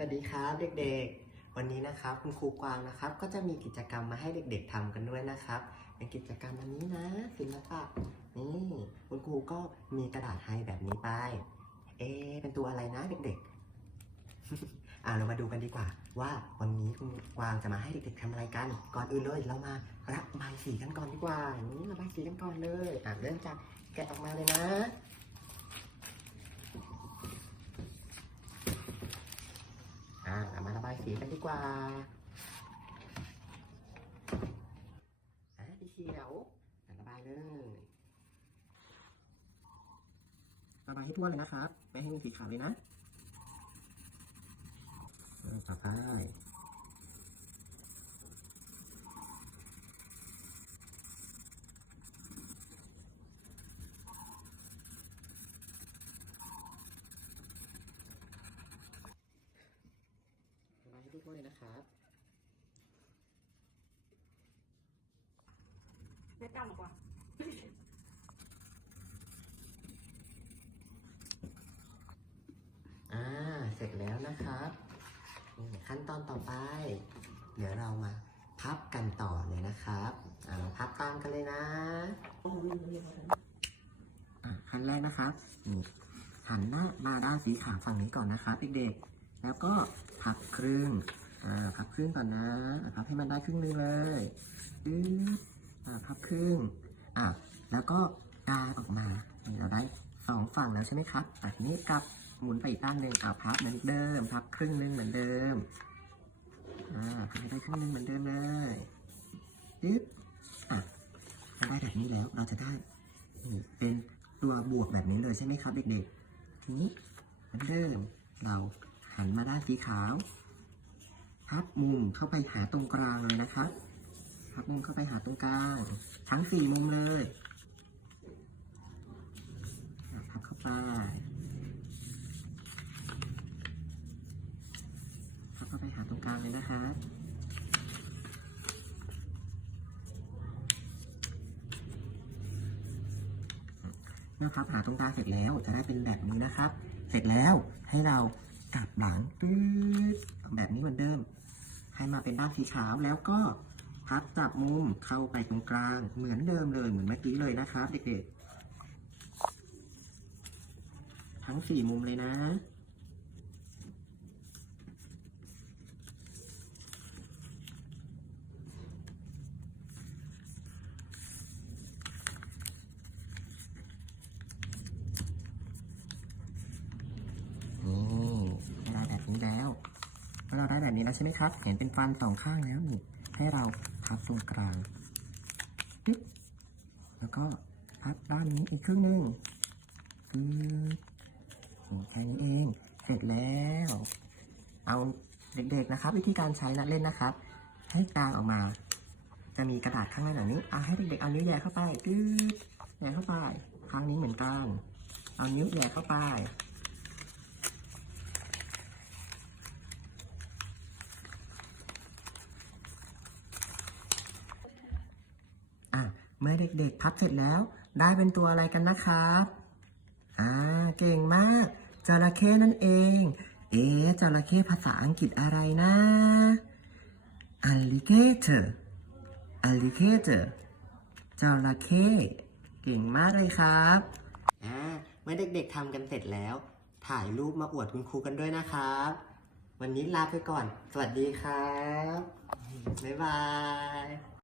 สวัสดีครับเด็กๆ วันนี้นะครับคุณครูกวางนะครับ ก็จะมีกิจกรรมมาให้เด็ก ๆทำกันด้วยนะครับเป็นกิจกรรมอันนี้นะศิลปะนี่คุณครูก็มีกระดาษให้แบบนี้ไป เอเป็นตัวอะไรนะเด็กๆอ่าเรามาดูกันดีกว่า ว่าวันนี้คุณกวางจะมาให้เด็กๆทำอะไรกัน ก่อนอื่นเลยเรามาระบายสีกันก่อนดีกว่าอย่างนี้ระบายสีกันก่อนเลยอ่าเริ่มจากแกะออกมาเลยนะ อ่าเรามาระบาย สีกันดีกว่าอ่าสีเขียวระบายเลยระบายให้ทั่วเลยนะครับ ไม่ให้มีสีขาวเลยนะต่อไป ระบาย ให้ทั่วๆเลยนะครับไม่กล้ามากกว่าอ่า เสร็จแล้วนะครับนี่ขั้นตอนต่อไป เดี๋ยวเรามาพับกันต่อเลยนะครับอ่าเราพับตามกันเลยนะโอ้โหมีมีมีอะขั้นแรกนะครับนี่หันหน้ามาด้านสีขาวฝั่งนี้ก่อนนะครับเด็กๆ แล้วก็พับครึ่งอ่าพับครึ่งก่อนนะอะพับให้มันได้ครึ่งหนึงเลยอืออ่าพับครึ่งอะแล้วก็กางออกมาเราได้สองฝั่งแล้วใช่ไหมครับอะทีนี้กลับหมุนไปอีกด้านหนึ่งอ่าพับเหมือนเดิม พับครึ่งหนึงเหมือนเดิมอ่าพับให้ได้ครึ่งหนึงเหมือนเดิมเลยปึ๊บอะพอได้แบบนี้แล้วเราจะได้นี่เป็นตัวบวกแบบนี้เลยใช่ไหมครับเด็กๆทีนี้เหมือนเดิมเรา หันมาด้านสีขาวพับมุมเข้าไปหาตรงกลางเลยนะครับพับมุมเข้าไปหาตรงกลางทั้งสี่มุมเลยพับเข้าไปพับเข้าไปหาตรงกลางเลยนะครับเมื่อพับหาตรงกลางเสร็จแล้วจะได้เป็นแบบนี้นะครับ เสร็จแล้วให้เรา กลับหลังตืดแบบนี้เหมือนเดิม ให้มาเป็นด้านสีขาวแล้วก็พับจับมุมเข้าไปตรงกลาง เหมือนเดิมเลยเหมือนเมื่อกี้เลยนะครับเด็กๆ ทั้งสี่มุมเลยนะ นี่ได้แบบนี้แล้วเมื่อเราได้ แบบนี้แล้วใช่ไหมครับ เห็นเป็นฟันสองข้างแล้วนี่ให้เราพับตรงกลางปึ๊บแล้วก็พับด้านนี้อีกครึ่งหนึ่งปึ๊บแค่นี้เอง เสร็จแล้ว เอาเด็กๆนะครับ วิธีการใช้นะเล่นนะครับ ให้กลางออกมา จะมีกระดาษข้างในแบบนี้เอาให้เด็กๆเอานิ้วแย่เข้าไปปึ๊บแย่เข้าไปครั้งนี้เหมือนกัน เอานิ้วแย่เข้าไป อะ เมื่อเด็กๆพับเสร็จแล้ว ได้เป็นตัวอะไรกันนะครับ อ่า เก่งมาก จระเข้นั่นเอง เอ๊จระเข้ภาษาอังกฤษอะไรนะ alligator alligator จระเข้เก่งมากเลยครับ อ่า เมื่อเด็กๆทำกันเสร็จแล้ว ถ่ายรูปมาอวดคุณครูกันด้วยนะครับ วันนี้ลาไปก่อน สวัสดีครับ บ๊ายบาย